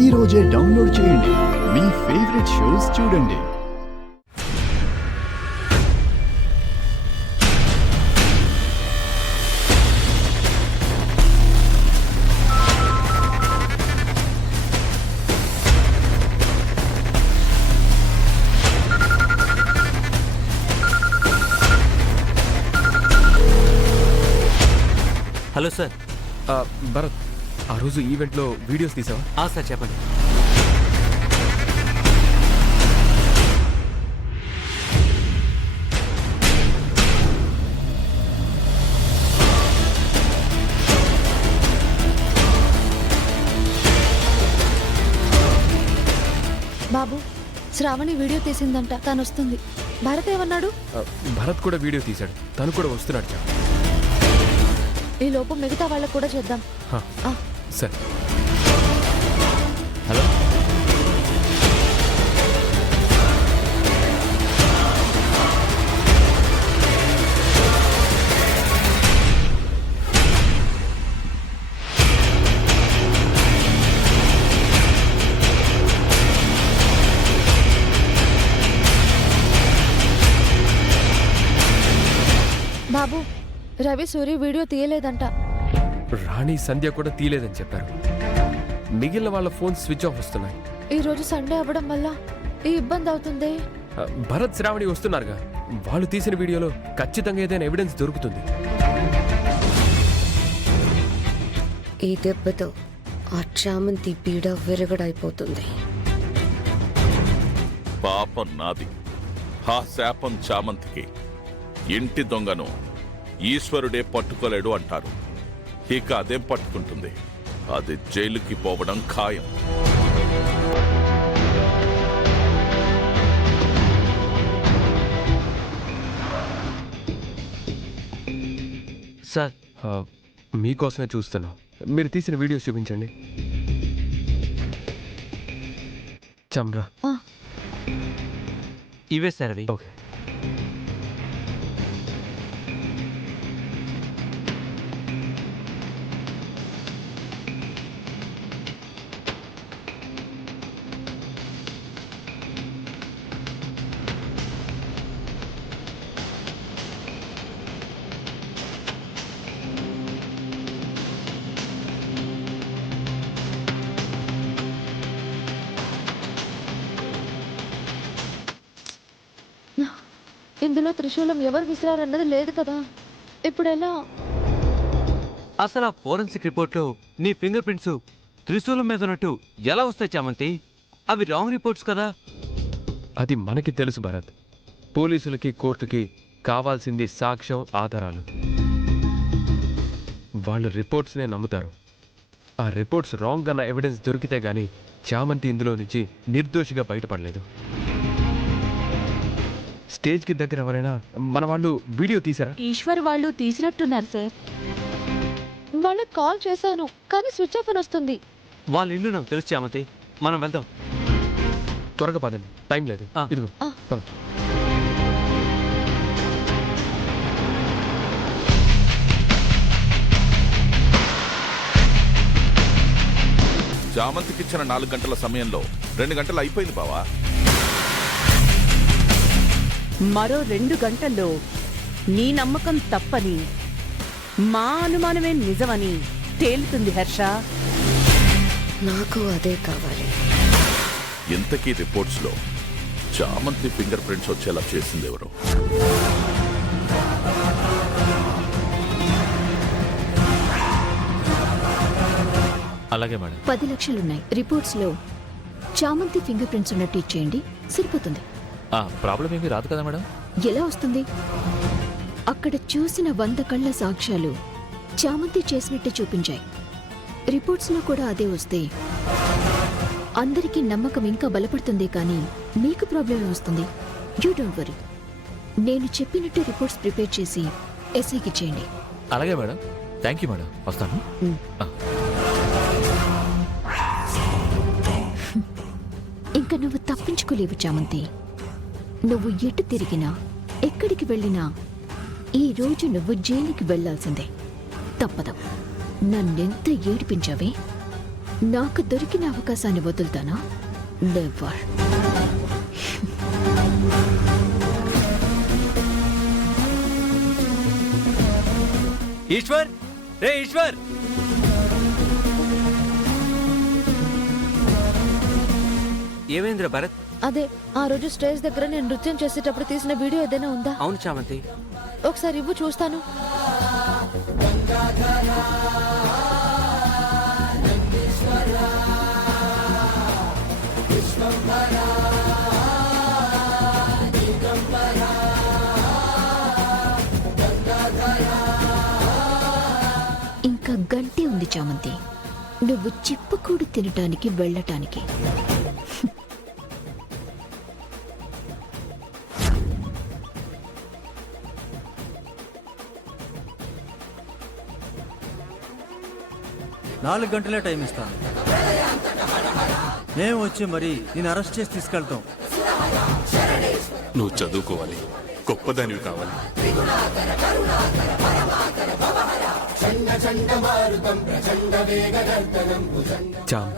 ఈ రోజే డౌన్లోడ్ చేయండి. మీ ఫేవరెట్ షోస్ చూడండి. Hello sir. భరత్, ఆ రోజు ఈవెంట్లో వీడియోస్ తీసావా? సార్ చెప్పండి. బాబు, శ్రావణి వీడియో తీసిందంట, తను వస్తుంది. భరత్ ఏమన్నాడు? భరత్ కూడా వీడియో తీశాడు, తను కూడా వస్తున్నాడు. ఈ లోపు మిగతా వాళ్ళకు కూడా చేద్దాం. సరే. హలో. బాబు, రవి సూరి వీడియో తీయలేదంట. రాణి, సంధ్య కూడా తీయలేదని చెప్పారు. మిగిలిన వాళ్ళ ఫోన్ స్విచ్ ఆఫ్ వస్తున్నాయి. ఈ రోజు సండే అవ్వడం వల్ల ఈ ఇబ్బంది అవుతుంది. భరత్, శ్రావణి వస్తున్నారుగా, వాళ్ళు తీసిన వీడియోలో ఖచ్చితంగా ఏదైనా ఎవిడెన్స్ దొరుకుతుంది. ఈ దెబ్బతో ఆ చామంతి పీడ విరగడైపోతుంది. పాపం నాది, హా శాపం చామంతికి. ఇంటి దొంగను ఈశ్వరుడే పట్టుకోలేడు అంటారు. ఇక అదేం పట్టుకుంటుంది? అది జైలుకి పోవడం ఖాయం. సార్, మీకోసమే చూస్తున్నాం. మీరు తీసిన వీడియోస్ చూపించండి. చమ్రా. ఇవే సార్ అవి. ఓకే. ఇందులో త్రిశూలం ఎవరు విసిరారన్నది లేదు కదా, ఇప్పుడు ఎలా? అసలు ఆ ఫోరెన్సిక్ రిపోర్ట్లో నీ ఫింగర్ ప్రింట్స్ త్రిశూలం మీద ఉన్నట్టు ఎలా వస్తాయి చామంతి? అవి రాంగ్ రిపోర్ట్స్ కదా. అది మనకి తెలుసు భరత్. పోలీసులకి, కోర్టుకి కావాల్సింది సాక్ష్యం, ఆధారాలు. వాళ్ళు రిపోర్ట్స్నే నమ్ముతారు. ఆ రిపోర్ట్స్ రాంగ్ అన్న ఎవిడెన్స్ దొరికితే గానీ చామంతి ఇందులో నుంచి నిర్దోషిగా బయటపడలేదు. స్టేజ్కి దగ్గర ఎవరైనా మన వాళ్ళు వీడియో తీసారా? ఈశ్వర్ వాళ్ళు తీసినట్టున్నారు సార్. వాళ్ళకి కాల్ చేశాను, కానీ స్విచ్ ఆఫ్ అని వస్తుంది. వాళ్ళ ఇల్లు నాకు తెలుసు చామంతి, మనం వెళ్దాం. త్వరగా పదండి, టైం లేదు. ఇదిగో. చామంతికిచ్చిన 4 గంటల సమయంలో 2 గంటలు అయిపోయింది బావా. మరో 2 గంటల్లో నీ నమ్మకం తప్పని, మా అనుమానమే నిజమని తేలుతుంది హర్ష. నాకు అదే కావాలి. ఇంతకీ రిపోర్ట్స్ లో చామంతి ఫింగర్ ప్రింట్స్ వచ్చేలా చేసింది ఎవరు? అలాగే మేడం. 10 లక్షలున్నాయి. రిపోర్ట్స్ లో చామంతి ఫింగర్ ప్రింట్స్ ఉన్నట్టు ఇచ్చేయండి, సరిపోతుంది. ప్రాబ్లం ఏమీ రాదు కదా మేడం? ఎలా వస్తుంది? అక్కడ చూసిన 100 కళ్ళ సాక్ష్యాలు చామంతి చేసినట్టే చూపించాయి. రిపోర్ట్స్ లో కూడా అదే వస్తే అందరికీ నమ్మకం ఇంకా బలపడుతుంది, కానీ మీకు ప్రాబ్లం వస్తుంది. You don't worry. నేను చెప్పినట్టు రిపోర్ట్స్ ప్రిపేర్ చేసి ఎస్ఐకి చేయండి. అలాగే మేడం. థ్యాంక్ యూ మేడం, వస్తాను. ఇంకా నువ్వు తప్పించుకోలేవు చామంతి. నువ్వు ఎటు తిరిగినా, ఎక్కడికి వెళ్ళినా ఈ రోజు నువ్వు జైలుకి వెళ్లాల్సిందే. తప్పదు. నన్నెంత ఏడిపించావే, నాకు దొరికిన అవకాశాన్ని వదులుతానా? నెవర్. ఈశ్వర్, రే ఈశ్వర్, ఏమైందిరా భరత్? అదే ఆ రోజు స్టేజ్ దగ్గర నేను నృత్యం చేసేటప్పుడు తీసిన వీడియో ఏదైనా ఉందా? అవును చామంతి. ఒకసారి ఇవ్వు చూస్తాను. ఇంకా గంటే ఉంది చామంతి, నువ్వు చిప్పుకూడు తినటానికి వెళ్ళటానికి. నాలుగు గంటలే టైం ఇస్తాను. మేము వచ్చి మరి నేను అరెస్ట్ చేసి తీసుకెళ్తాం. నువ్వు చదువుకోవాలి, గొప్పదానివి కావాలి. చామ్,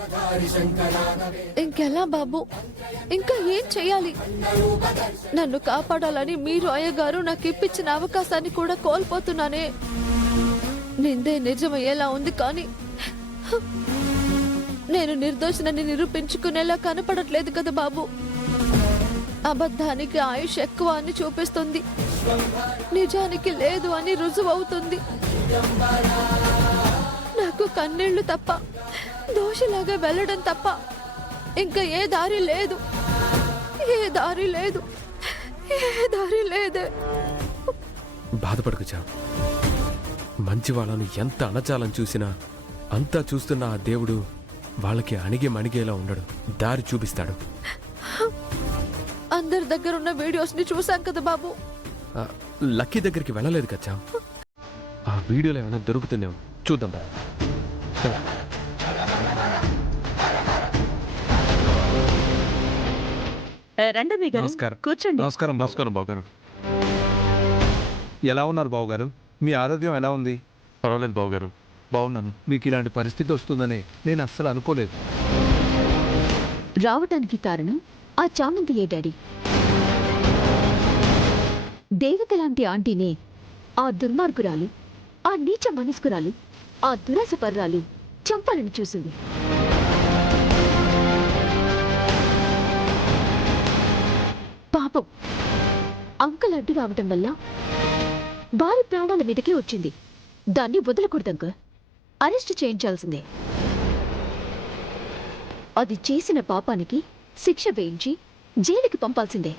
ఇంకెలా బాబు? ఇంకా ఏం చెయ్యాలి? నన్ను కాపాడాలని మీరు అయ్యగారు నాకు ఇప్పించిన అవకాశాన్ని కూడా కోల్పోతున్నానే. నిందే నిజమయ్యేలా ఉంది, కానీ నేను నిర్దోషినని నిరూపించుకునేలా కనపడట్లేదు కదా బాబు. అబద్ధానికి ఆయుష్ ఎక్కువ అని చూపిస్తుంది, నిజానికి లేదు అని రుజువు అవుతుంది. నాకు కన్నీళ్లు తప్ప, దోషిలాగా వెళ్ళడం తప్ప ఇంకా ఏ దారి లేదు. ఏ దారి లేదు, ఏ దారి లేదే. బాధపడకు చామ్. మంచి వాళ్ళను ఎంత అణచాలని చూసినా అంతా చూస్తున్న ఆ దేవుడు వాళ్ళకి అణిగి మణిగేలా ఉండడు, దారి చూపిస్తాడు. అందరి దగ్గర ఉన్న వీడియోస్ ని చూసాం కదా బాబు. లక్కీ దగ్గరికి వెళ్ళలేదు కదా చామ్. ఆ వీడియోలో ఏమైనా దొరుకుతుందేమో చూద్దాం. రండి గారు, నమస్కారం. కూర్చోండి. నమస్కారం. నమస్కారం బావగారు. ఎలా ఉన్నారు బావగారు? మీ ఆరోగ్యం ఎలా ఉంది? పర్వాలేదు బావగారు, బాగున్నాను. మీకు ఇలాంటి పరిస్థితి వస్తుందని నేను అస్సలు అనుకోలేదు. రావటానికి కారణం ఆ చామంతి ఏ డాడీ. దేవత లాంటి ఆంటీనే ఆ దుర్మార్గురాలు, ఆ నీచ మనస్కురాలు, ఆ దురాశపర్రాలు చంపాలని చూసింది. పాపం అంకల్ అడ్డు రావటం వల్ల భారీ ప్రాణాల మీదకే వచ్చింది. దాన్ని వదలకూడదంక, అరెస్ట్ చేయించాల్సిందే. అది చేసిన పాపానికి శిక్ష వేయించి జైలుకి పంపాల్సిందే.